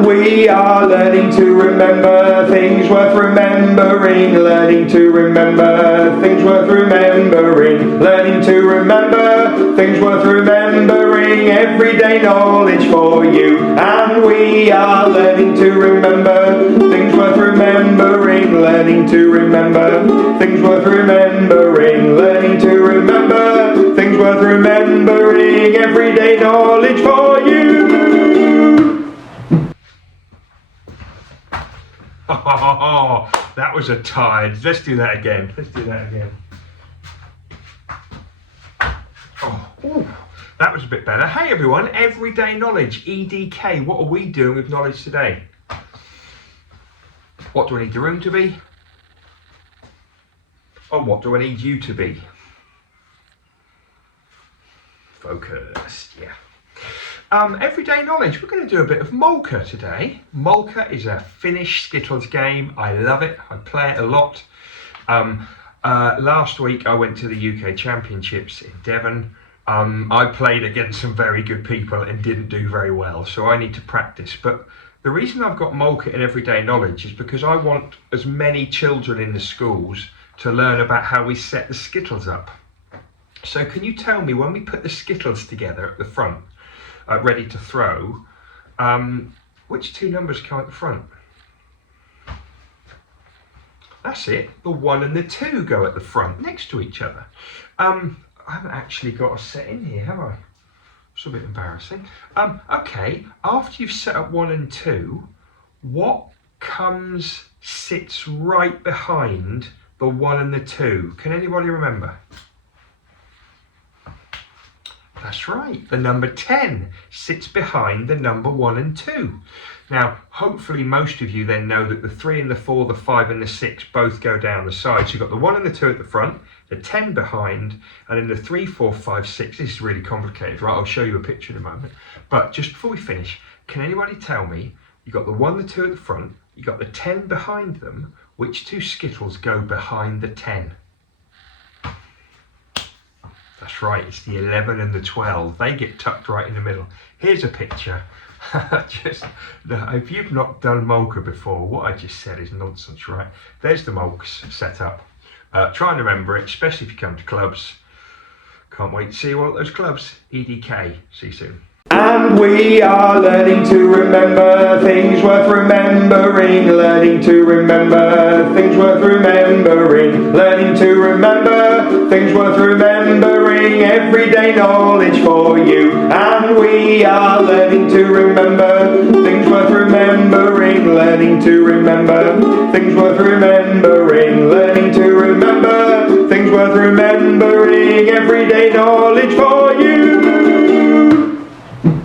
And we are learning to remember things worth remembering, learning to remember things worth remembering, learning to remember things worth remembering, everyday knowledge for you. And we are learning to remember things worth remembering, learning to remember things worth remembering, learning to remember things worth remembering, everyday knowledge for you. Oh, that was a tired. Let's do that again. Oh, that was a bit better. Hey everyone, everyday knowledge, EDK. What are we doing with knowledge today? What do I need the room to be? And what do I need you to be? Focused, yeah. Everyday knowledge, we're going to do a bit of Molka today. Molka is a Finnish Skittles game. I love it. I play it a lot. Last week I went to the UK Championships in Devon. I played against some very good people and didn't do very well, so I need to practice. But the reason I've got Molka in everyday knowledge is because I want as many children in the schools to learn about how we set the Skittles up. So can you tell me, when we put the Skittles together at the front, ready to throw, which two numbers come at the front? That's it, the 1 and the 2 go at the front next to each other. I haven't actually got a set in here, have I? It's a bit embarrassing. Okay, after you've set up 1 and 2, what sits right behind the 1 and the 2? Can anybody remember? That's right, the number 10 sits behind the number 1 and 2. Now, hopefully most of you then know that the 3 and the 4, the 5 and the 6 both go down the side. So you've got the 1 and the 2 at the front, the 10 behind, and then the 3, 4, 5, 6. This is really complicated, right? I'll show you a picture in a moment. But just before we finish, can anybody tell me, you've got the 1, the 2 at the front, you've got the 10 behind them, which two Skittles go behind the 10? That's right, it's the 11 and the 12. They get tucked right in the middle. Here's a picture. If you've not done Molka before, what I just said is nonsense, right? There's the Molks set up. Try and remember it, especially if you come to clubs. Can't wait to see you all at those clubs. EDK, see you soon. And we are learning to remember things worth remembering, learning to remember things worth remembering, learning to remember things worth remembering, everyday knowledge for you. And we are learning to remember things worth remembering, learning to remember things worth remembering, learning to remember things worth remembering, everyday knowledge for you.